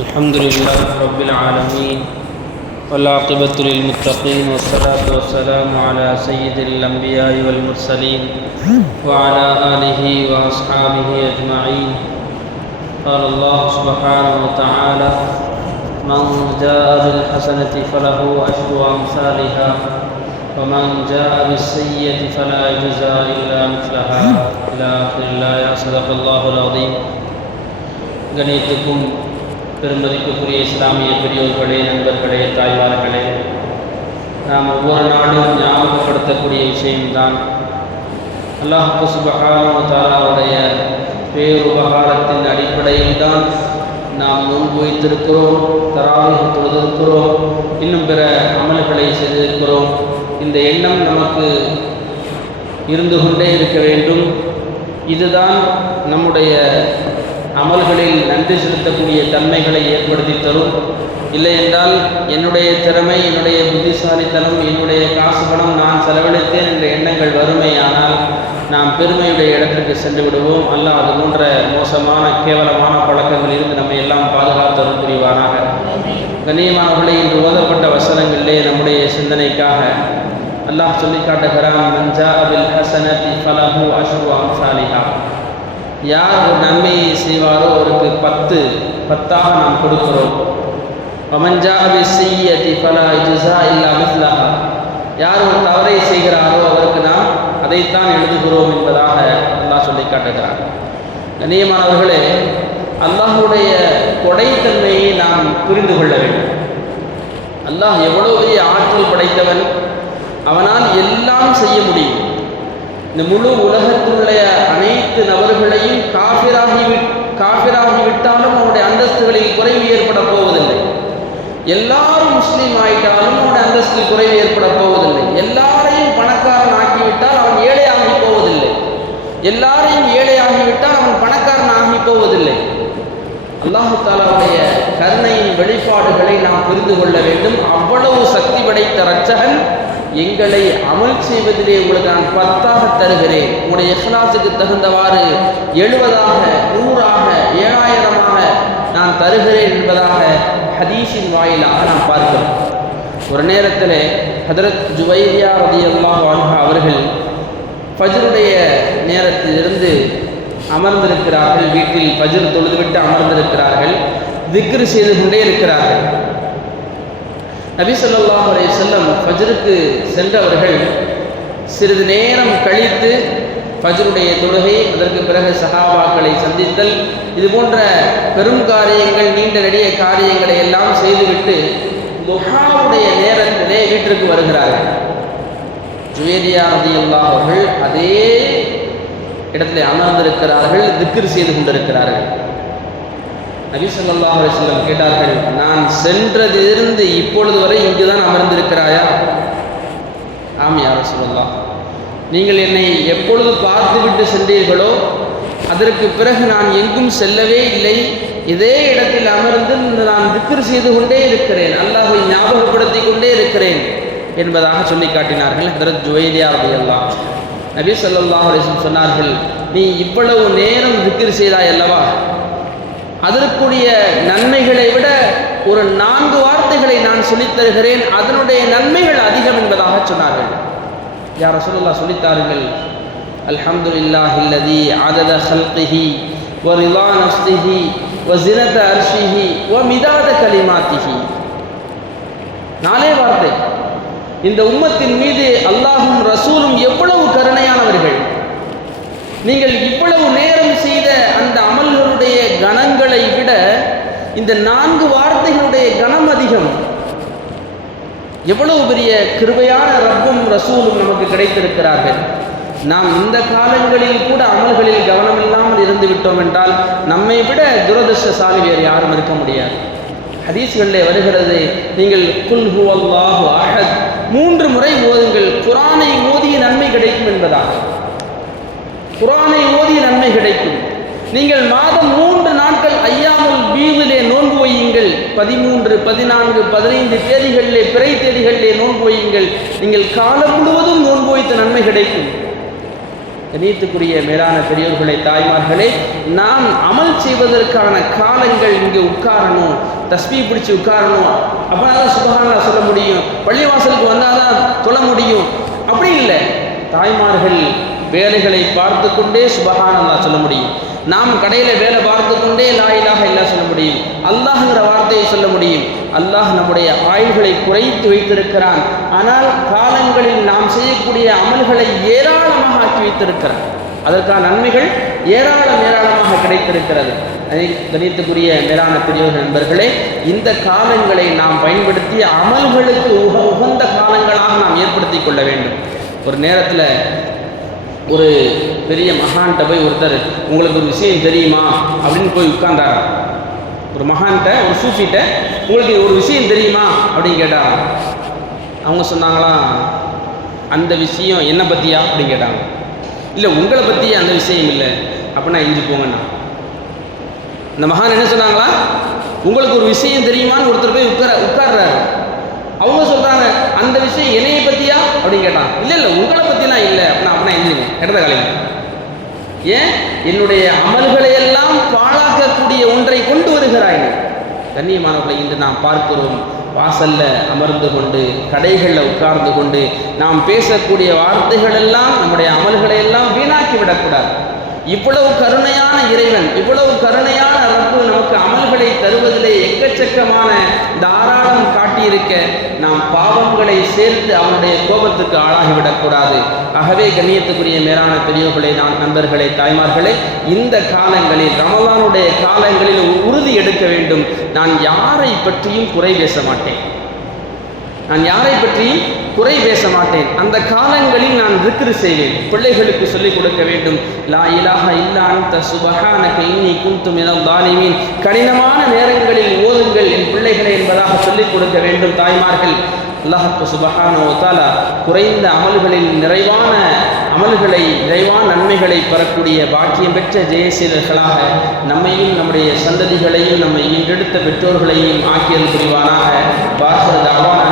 الحمد لله رب العالمين والعاقبة للمتقين والصلاة والسلام على سيد الأنبياء والمرسلين وعلى آله وأصحابه أجمعين. قال الله سبحانه وتعالى: من جاء بالحسنة فله أشر أمثالها ومن جاء بالسيئة فلا يجزى إلا مثلها إلى آخر الآية. صدق الله العظيم. கணியத்துக்கும் பெருமதிக்குரிய இஸ்லாமிய பெரியோர்களே, நண்பர்களே, தாய்மார்களே, நாம் ஒவ்வொரு நாளும் ஞாபகப்படுத்தக்கூடிய விஷயம்தான் அல்லாஹ் சுப்ஹானஹு வ தஆலாவுடைய பேருபகாரத்தின் அடிப்படையில் தான் நாம் நோன்பு வைத்திருக்கிறோம், தராவீஹ் தொழுதிருக்கிறோம், இன்னும் பிற அமல்களை செய்திருக்கிறோம். இந்த எண்ணம் நமக்கு இருந்து கொண்டே இருக்க வேண்டும். இதுதான் நம்முடைய அமல்களில் நன்றி செலுத்தக்கூடிய தன்மைகளை ஏற்படுத்தி தரும். இல்லை என்றால் என்னுடைய திறமை, என்னுடைய புத்திசாலித்தனம், என்னுடைய காசு பணம் நான் செலவழித்தேன் என்ற எண்ணங்கள் வறுமையானால் நாம் பெருமையுடைய இடத்திற்கு சென்று விடுவோம். அல்லாஹ் அது போன்ற மோசமான கேவலமான பழக்கங்களில் இருந்து நம்மை எல்லாம் பாதுகாத்தருள் புரிவானாக. கண்ணியமானவர்களே, இன்று ஓதப்பட்ட வசனங்களிலே நம்முடைய சிந்தனைக்காக அல்லாஹ் சொல்லி காட்டுகிறான்: மன் ஜாஅ பில் ஹஸனத்தி ஃபலஹு அஷ்ரு அம்சாலிஹா. யார் ஒரு நன்மையை செய்வாரோ அவருக்கு 10 நாம் கொடுக்கிறோம். வமன் ஜாஅ பிஸ்ஸய்யிஅத்தி ஃபலா யுஜ்ஸா இல்லா மிஸ்லஹா. யார் ஒரு தவறை செய்கிறாரோ அவருக்கு நாம் அதைத்தான் எழுதுகிறோம் என்பதாக அல்லாஹ் சொல்லி காட்டுகிறார். கண்ணியமானவர்களே, அல்லாஹுடைய கொடைத்தன்மையை நாம் புரிந்து கொள்ள வேண்டும். அல்லாஹ் எவ்வளவு பெரிய ஆற்றல் படைத்தவன், அவனால் எல்லாம் செய்ய முடியும். இந்த முழு உலகத்திலுள்ள அனைத்து நபர்களையும் காஃபிராகிவிட்டாலும் அவனுடைய அந்தஸ்துகளில் குறைவு ஏற்பட போவதில்லை. எல்லாரும் முஸ்லீம் ஆகிட்டாலும் அவனுடைய அந்தஸ்தில் குறைவு ஏற்பட போவதில்லை. எல்லாரையும் பணக்காரன் ஆக்கிவிட்டால் அவன் ஏழையாகி போவதில்லை. எல்லாரையும் ஏழையாகிவிட்டால் அவன் பணக்காரன் ஆகி போவதில்லை. அல்லாஹு தஆலாவுடைய கருணையின் வெளிப்பாடுகளை நாம் புரிந்து கொள்ள வேண்டும். அவ்வளவு சக்தி படைத்த இரட்சகன் எங்களை அமல் செய்வதிலே உங்களுக்கு நான் 10 தருகிறேன், உங்களுடைய இஹ்லாஸுக்கு தகுந்தவாறு 70ஆக 100ஆக 7000ஆக நான் தருகிறேன் என்பதாக ஹதீஸின் வாயிலாக நாம் பார்க்கிறோம். ஒரு நேரத்தில் ஹதரத் ஜுவைரியா ரலியல்லாஹு அன்ஹா அவர்கள் ஃபஜ்ருடைய நேரத்திலிருந்து அமர்ந்திருக்கிறார்கள். வீட்டில் ஃபஜ்ர் தொழுதுவிட்டு அமர்ந்திருக்கிறார்கள். திக்ர் செய்து கொண்டே இருக்கிறார்கள். நபி ஸல்லல்லாஹு அலைஹி வஸல்லம் ஃபஜ்ருக்கு சென்றவர்கள் சிறிது நேரம் கழித்து ஃபஜ்ருடைய தொழுகை, அதற்கு பிறகு சஹாபாக்களை சந்தித்தல், இது போன்ற பெரும் காரியங்கள், நீண்ட நெடிய காரியங்களை எல்லாம் செய்துவிட்டு துஹாவுடைய நேரத்திலே வீட்டிற்கு வருகிறார்கள். ஜுவைரியா ரலியல்லாஹு அவர்கள் அதே இடத்திலே அமர்ந்திருக்கிறார்கள், திக்ர் செய்து கொண்டிருக்கிறார்கள். நபி ஸல்லல்லாஹு அலைஹி வஸல்லம் கேட்டார்கள்: நான் சென்றதிலிருந்து இப்பொழுது வரை இங்குதான் அமர்ந்திருக்கிறாயா? ஆம் யா ரசூலல்லாஹ். நீங்கள் என்னை எப்பொழுது பார்த்துவிட்டு சென்றீர்களோ அதற்கு பிறகு நான் எங்கும் செல்லவே இல்லை. இதே இடத்தில் அமர்ந்து நான் திக்ர் செய்து கொண்டே இருக்கிறேன், அல்லாஹ்வை ஞாபகப்படுத்தி கொண்டே இருக்கிறேன் என்பதாக சொல்லி காட்டினார்கள் ஹதரத் ஜுவைரியா ரலியல்லாஹு. நபி ஸல்லல்லாஹு அலைஹி வஸல்லம் சொன்னார்கள்: நீ இவ்வளவு நேரம் திக்ர் செய்தாய் அல்லவா, அதற்குரிய நன்மைகளை விட ஒரு 4 வார்த்தைகளை நான் சொல்லித் தருகிறேன், அதனுடைய நன்மைகள் அதிகம் என்பதாக சொன்னார்கள். யா ரசூலுல்லாஹ் சொல்லித்தார்கள்: அல்ஹம்துலில்லாஹில்லதி அதத ஹல்கிஹி வ ரிதா நஃப்ஸிஹி வ ஸினத அர்ஷிஹி வ மிதாத கலிமாத்திஹி. 4 வார்த்தை. இந்த உம்மத்தின் மீது அல்லாஹும் ரசூலும் எவ்வளவு கருணையானவர்கள். நீங்கள் இவ்வளவு நேரம் செய்த அந்த அமல்களுடைய கணங்களை விட இந்த 4 வார்த்தைகளுடைய கணம் அதிகம். எவ்வளவு பெரிய கிருபையான ரப்பும் ரசூலும் நமக்கு கிடைத்திருக்கிறார்கள். நாம் இந்த காலங்களில் கூட அமல்களில் கவனம் இல்லாமல் இருந்து விட்டோம் என்றால் நம்மை விட துரதிர்ஷ்டசாலி வேறு யாரும் இருக்க முடியாது. ஹதீஸ்களிலே வருகிறது, நீங்கள் குல் ஹுவல்லாஹு அஹத் 3 முறை ஓதுங்கள், குர்ஆனை ஓதிய நன்மை கிடைக்கும் என்பதாக. குர்ஆனை ஓதிய நன்மை கிடைக்கும். நீங்கள் மாதம் 3 நாட்கள் ஐயாமுல் பீதிலே நோன்பு வையுங்கள். 13, 14, 15 தேதிகளிலே, பிறை தேதிகளிலே நோன்பு வையுங்கள். நீங்கள் காலம் முழுவதும் நோன்பு வைத்த நன்மை கிடைக்கும். கணியத்துக்குரிய மேலான பெரியோர்களே, தாய்மார்களே, நாம் அமல் செய்வதற்கான காலங்கள் இங்கே உட்காரணும், தஸ்பீஹ் பிடிச்சி உட்காரணும், அப்படின்னா தான் சுப்ஹானல்லாஹ் சொல்ல முடியும், பள்ளிவாசலுக்கு வந்தால் தான் தொழ முடியும். அப்படி இல்லை. தாய்மார்கள் வேலைகளை பார்த்து கொண்டே சுப்ஹானல்லாஹ் சொல்ல முடியும். நாம் கடையில் வேலை பார்த்து கொண்டே லா இலாஹ இல்லல்லாஹ் சொல்ல முடியும். அல்லாஹ்ங்கிற வார்த்தையை சொல்ல முடியும். அல்லாஹ் நம்முடைய ஆயுள்களை குறைத்து வைத்திருக்கிறான். ஆனால் காலங்களில் நாம் செய்யக்கூடிய அமல்களை ஏராளமாக ஆக்கி வைத்திருக்கிறான். அதற்கான நன்மைகள் ஏராளமாக கிடைத்திருக்கிறது. கணியத்துக்குரிய மேலான பெரியவர்கள் நண்பர்களே, இந்த காலங்களை நாம் பயன்படுத்தி அமல்களுக்கு உகந்த காலங்களாக நாம் ஏற்படுத்தி கொள்ள வேண்டும். ஒரு நேரத்தில் ஒரு பெரிய மகான்கிட்ட போய் ஒருத்தர், உங்களுக்கு ஒரு விஷயம் தெரியுமா அப்படின்னு போய் உட்கார்ந்தார். ஒரு மகான்கிட்ட, ஒரு சூஃபிகிட்ட, உங்களுக்கு ஒரு விஷயம் தெரியுமா அப்படின்னு கேட்டாங்க. அவங்க சொன்னாங்களாம், அந்த விஷயம் என்ன பற்றியா அப்படின்னு கேட்டாங்க. இல்லை, உங்களை பற்றி அந்த விஷயம் இல்லை அப்படின்னா எஞ்சி போங்கண்ணா. அந்த மகான் என்ன சொன்னாங்களா, உங்களுக்கு ஒரு விஷயம் தெரியுமான்னு ஒருத்தர் போய் உட்கார்றாரு. அவங்க சொல்கிறாங்க, அந்த விஷயம் என்னையை பற்றியா அப்படின்னு கேட்டான். இல்லை உங்களை பற்றிலாம் இல்லை அப்படின்னா எஞ்சிங்க இடத்த காலையில். ஏன் என்னுடைய அமல்களை எல்லாம் பாழாக்கக்கூடிய ஒன்றை கொண்டு வருகிறார்கள். கண்ணியமானவர்களை, இன்று நாம் பார்க்கிறோம், வாசல்ல அமர்ந்து கொண்டு, கடைகளில் உட்கார்ந்து கொண்டு நாம் பேசக்கூடிய வார்த்தைகள் எல்லாம் நம்முடைய அமல்களை எல்லாம் வீணாக்கி விடக்கூடாது. இவ்வளவு கருணையான இறைவன், இவ்வளவு கருணையான ரப்பு நமக்கு அமல்களை தருவதிலே எக்கச்சக்கமான தாராளம் காட்டியிருக்க நாம் பாவங்களை சேர்த்து அவனுடைய கோபத்துக்கு ஆளாகிவிடக்கூடாது. ஆகவே கண்ணியத்துக்குரிய மேலான பெரியவர்களே, நண்பர்களே, தாய்மார்களே, இந்த காலங்களில், ரமலானுடைய காலங்களில் உறுதி எடுக்க வேண்டும். நான் யாரை பற்றியும் குறை பேச மாட்டேன். நான் யாரை பற்றியும் குறை பேச மாட்டேன். அந்த காலங்களில் நான் திக்ர் செய்வேன். பிள்ளைகளுக்கு சொல்லிக் கொடுக்க வேண்டும். லா இலாஹ இல்லா அன்த சுப்ஹானக இன்னி குன்து மினல் ஸாலிமீன். கடினமான நேரங்களில் ஓதுங்கள் என் பிள்ளைகளை என்பதாக சொல்லிக் கொடுக்க வேண்டும் தாய்மார்கள். அல்லாஹ் சுப்ஹானஹு வ தஆலா குறைந்த அமல்களில் நிறைவான அமல்களை, நிறைவான நன்மைகளை பெறக்கூடிய பாக்கியம் பெற்ற ஜெயசீலர்களாக நம்மையும் நம்முடைய சந்ததிகளையும் நம்மை ஈன்றெடுத்த பெற்றோர்களையும் ஆக்கியல் புரிவானாக. பாஹர் தாவானா